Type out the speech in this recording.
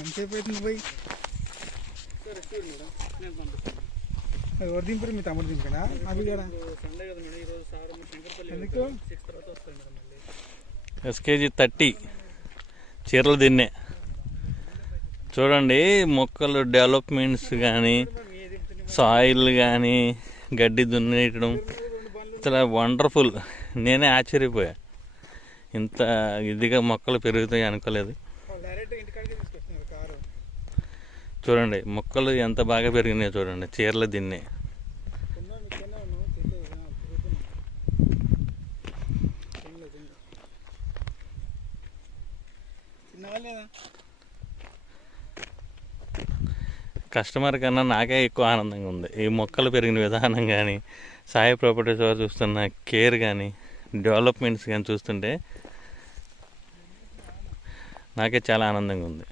ఎంతసేపు అవుతుంది పోయి? ఎవరు దింపారు? మీ తమ్ముడు దింపినా? అవి కదా ఎందుకు SKG 30 చీరలు తిన్నే. చూడండి మొక్కలు డెవలప్మెంట్స్ కానీ సాయిల్ కానీ గడ్డి దున్నేయడం చాలా వండర్ఫుల్. నేనే ఆశ్చర్యపోయా, ఇంత ఇదిగా మొక్కలు పెరుగుతాయి అనుకోలేదు. చూడండి మొక్కలు ఎంత బాగా పెరిగినాయి చూడండి, చీరలు తిన్నే. కస్టమర్ కన్నా నాకే ఎక్కువ ఆనందంగా ఉంది. ఈ మొక్కలు పెరిగిన విధానం కానీ, సాయి ప్రాపర్టీస్ వారు చూస్తున్న కేర్ కానీ, డెవలప్మెంట్స్ కానీ చూస్తుంటే నాకే చాలా ఆనందంగా ఉంది.